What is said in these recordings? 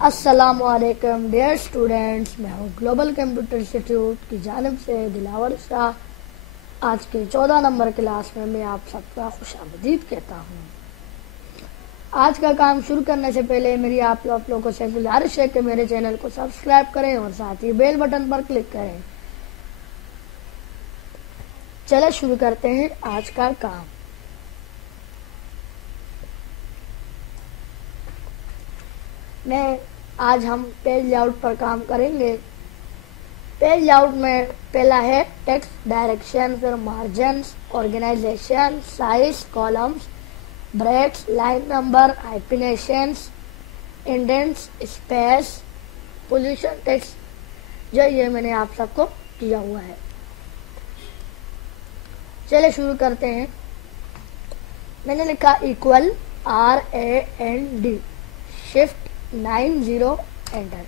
अस्सलामुअलैकुम dear students, मैं हूँ ग्लोबल कंप्यूटर इंस्टीट्यूट की जानिब से दिलावर शाह। आज के 14 नंबर क्लास में मैं आप सबका खुशामदीद कहता हूँ। आज का काम शुरू करने से पहले मेरी आप लोगों से गुजारिश है कि मेरे चैनल को सब्सक्राइब करें और साथ ही बेल बटन पर क्लिक करें। चले शुरू करते हैं आज का काम। आज हम पेज लेआउट पर काम करेंगे। पेज लेआउट में पहला है टेक्स्ट डायरेक्शन, फिर margins, organisation, size, columns, breaks, line number, hyphenations, indents, space, position text. जो ये मैंने आप सबको किया हुआ है। चलिए शुरू करते हैं। मैंने लिखा equal RAND, shift 90 enter.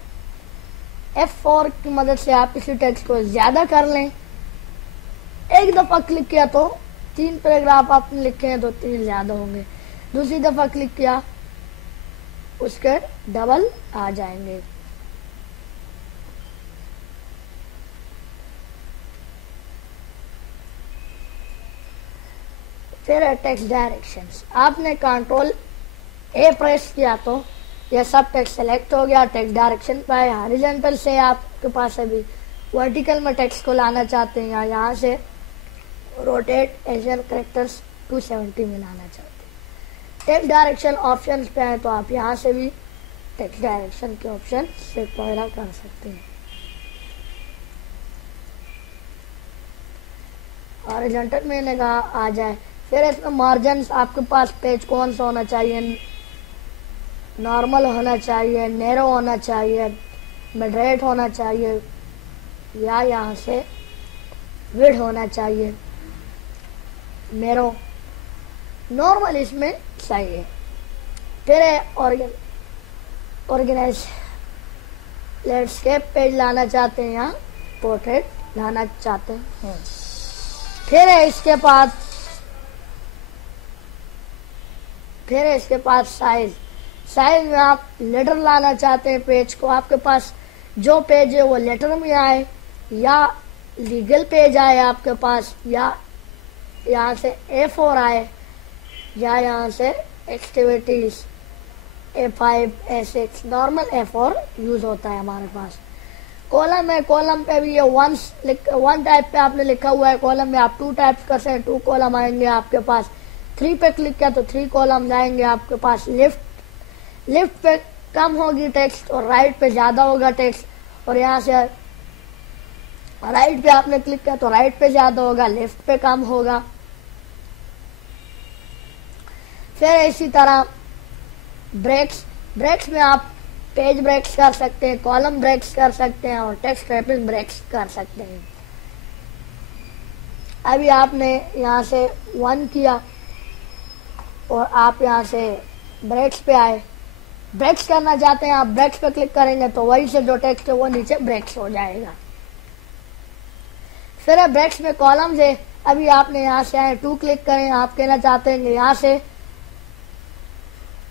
F4 की मदद से आप किसी टेक्स्ट को ज्यादा कर लें। एक दफा क्लिक किया तो 3 पैराग्राफ आपने लिखे हैं तो 3 ज्यादा होंगे। दूसरी दफा क्लिक किया उसके डबल आ जाएंगे। फिर है टेक्स्ट डायरेक्शंस। आपने Ctrl+A प्रेस किया तो यह सब टेक्स्ट सेलेक्ट हो गया। टेक्स्ट डायरेक्शन पे हॉरिजॉन्टल से आपके पास अभी वर्टिकल में टेक्स्ट को लाना चाहते हैं या यहाँ से रोटेट एशियन कैरेक्टर्स 270 में लाना चाहते हैं। टेक्स्ट डायरेक्शन ऑप्शन पे है तो आप यहाँ से भी टेक्स्ट डायरेक्शन के ऑप्शन से पैदा कर सकते हैं। हॉरिजॉन्टल में कहा आ जाए। फिर इसमें मार्जिन्स आपके पास पेज कौन सा होना चाहिए, नॉर्मल होना चाहिए, नैरो होना चाहिए, मॉडरेट होना चाहिए या यहाँ से विड होना चाहिए। नैरो, नॉर्मल इसमें सही है। फिर ऑर्गेनाइज, लैंडस्केप पेज लाना चाहते हैं या पोर्ट्रेट लाना चाहते हैं। फिर है इसके पास साइज। साइज में आप लेटर लाना चाहते हैं पेज को। आपके पास जो पेज है वो लेटर में आए या लीगल पेज आए आपके पास, या यहाँ से A4 आए या यहाँ से activities A5, A6, normal A4 use होता है हमारे पास। कॉलम है, कॉलम पे भी ये वन टाइप पे आपने लिखा हुआ है। कॉलम में आप 2 टाइप्स कर सकते हैं, 2 कॉलम आएंगे आपके पास। 3 पे क्लिक किया तो 3 कॉलम आएंगे आपके पास। लेफ्ट पे कम होगी टेक्स्ट और राइट पे ज्यादा होगा टेक्स्ट। और यहाँ से राइट पे आपने क्लिक किया तो राइट पे ज्यादा होगा, लेफ्ट पे कम होगा। फिर इसी तरह ब्रेक्स में आप पेज ब्रेक्स कर सकते हैं, कॉलम ब्रेक्स कर सकते हैं और टेक्स्ट रैपिंग ब्रेक्स कर सकते हैं। अभी आपने यहाँ से 1 किया और आप यहाँ से ब्रेक्स पे आए। ब्रेक्स करना चाहते हैं आप, ब्रेक्स पे क्लिक करेंगे तो वही से जो टेक्स्ट है वो नीचे ब्रेक्स हो जाएगा। फिर है ब्रेक्स में कॉलम्स है। अभी आपने यहाँ से आए 2 क्लिक करें। आप कहना चाहते हैं यहाँ से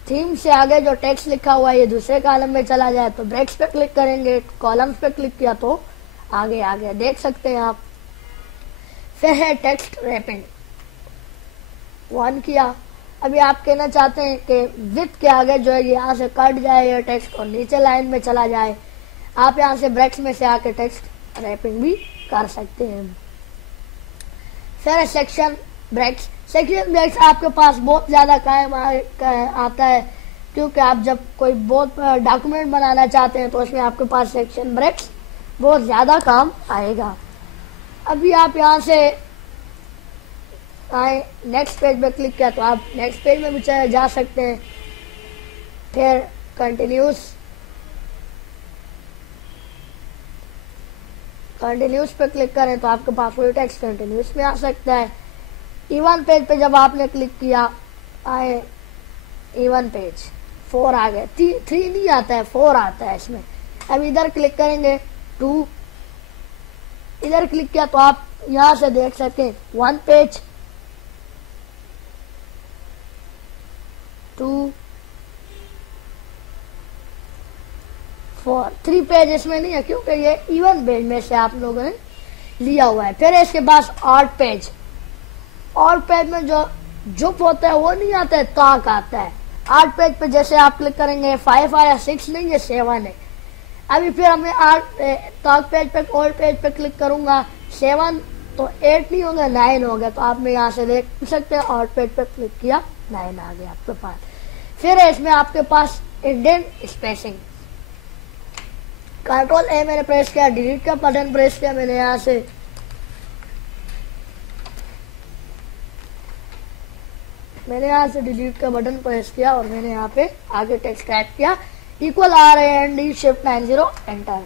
थीम से आगे जो टेक्स्ट लिखा हुआ है ये दूसरे कॉलम में चला जाए तो ब्रेक्स पे क्लिक करेंगे। कॉलम्स पे क्लिक किया तो आगे आ गया, देख सकते हैं आप। फिर है टेक्स्ट रैपिंग। 1 किया। अभी आप कहना चाहते हैं कि विड्थ के आगे जो है यहाँ से कट जाए ये टेक्स्ट और नीचे लाइन में चला जाए। आप यहाँ से ब्रेक्स में से आके टेक्स्ट रैपिंग भी कर सकते हैं। फिर सेक्शन ब्रेक्स। सेक्शन ब्रेक्स आपके पास बहुत ज्यादा कायम आता है क्योंकि आप जब कोई बहुत डॉक्यूमेंट बनाना चाहते हैं तो उसमें आपके पास सेक्शन ब्रेक्स बहुत ज्यादा काम आएगा। अभी आप यहाँ से आए, नेक्स्ट पेज पे क्लिक किया तो आप नेक्स्ट पेज में भी जा सकते हैं। फिर कंटिन्यूस पे क्लिक करें तो आपके पास वही टेक्स्ट कंटिन्यूस में आ सकता है। इवन पेज पे जब आपने क्लिक किया आए इवन पेज 4 आ गए। 3 नहीं आता है, 4 आता है इसमें। अब इधर क्लिक करेंगे 2, इधर क्लिक किया तो आप यहाँ से देख सकते हैं 1 पेज, 2, 3 पेज इसमें नहीं है क्योंकि ये इवन पेज में से आप लोगों ने लिया हुआ है। फिर इसके पास ऑड पेज, ऑड पेज में जो जुप होता है वो नहीं आता है, ताक आता है। ऑड पेज पे जैसे आप क्लिक करेंगे 5 आया, 6 नहीं है 7 है। अभी फिर हमें ताक पेज पे, ऑड पेज पे क्लिक करूंगा 7 तो 8 नहीं होगा 9 हो गया। तो आप में यहाँ से देख सकते हैं ऑड पेज पे क्लिक किया 9 आ गया आपके पास। फिर इसमें आपके पास इंडेंट स्पेसिंग, कंट्रोल ए मैंने प्रेस किया, डिलीट का बटन प्रेस किया मैंने यहाँ से, डिलीट का बटन प्रेस किया और मैंने यहाँ पे आगे टेक्स्ट टाइप किया equal RAND shift 90 enter.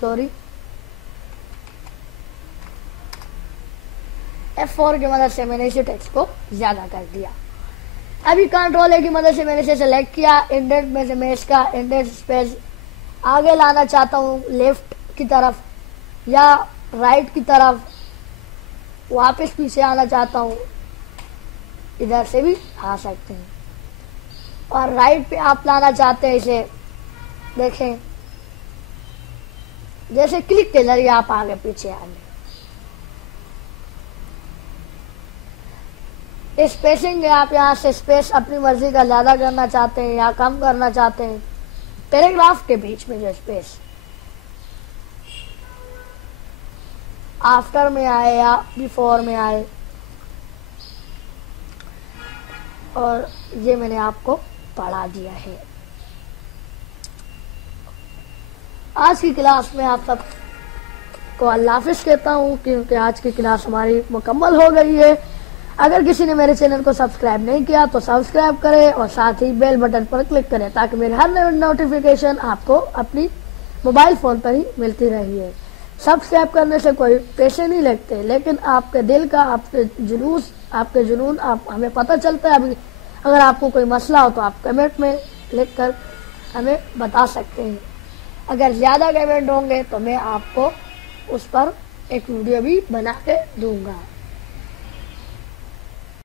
Sorry, F4 की मदद से मैंने इसी टेक्स्ट को ज्यादा कर दिया। अभी कंट्रोल ए की मदद से मैंने इसे सेलेक्ट किया, इंडेंट में से मैं इसका इंडेंट स्पेस आगे लाना चाहता हूँ लेफ्ट की तरफ या राइट की तरफ, वापस पीछे आना चाहता हूँ इधर से भी आ सकते हैं। और राइट पे आप लाना चाहते हैं इसे, देखें जैसे क्लिक के जरिए आप आगे पीछे आगे। स्पेसिंग आप यहाँ से स्पेस अपनी मर्जी का ज्यादा करना चाहते हैं या कम करना चाहते हैं। पैराग्राफ के बीच में जो स्पेस आफ्टर में आए या बिफोर में आए, और ये मैंने आपको पढ़ा दिया है। आज की क्लास में आप सबको अल्लाह हाफिज कहता हूँ क्योंकि आज की क्लास हमारी मुकम्मल हो गई है। अगर किसी ने मेरे चैनल को सब्सक्राइब नहीं किया तो सब्सक्राइब करें और साथ ही बेल बटन पर क्लिक करें ताकि मेरे हर नई नोटिफिकेशन आपको अपनी मोबाइल फोन पर ही मिलती रही है। सब्सक्राइब करने से कोई पैसे नहीं लगते, लेकिन आपके दिल का, आपके जुनून आप हमें पता चलता है। अभी अगर आपको कोई मसला हो तो आप कमेंट में लिख कर हमें बता सकते हैं। अगर ज़्यादा कमेंट होंगे तो मैं आपको उस पर एक वीडियो भी बना के दूंगा।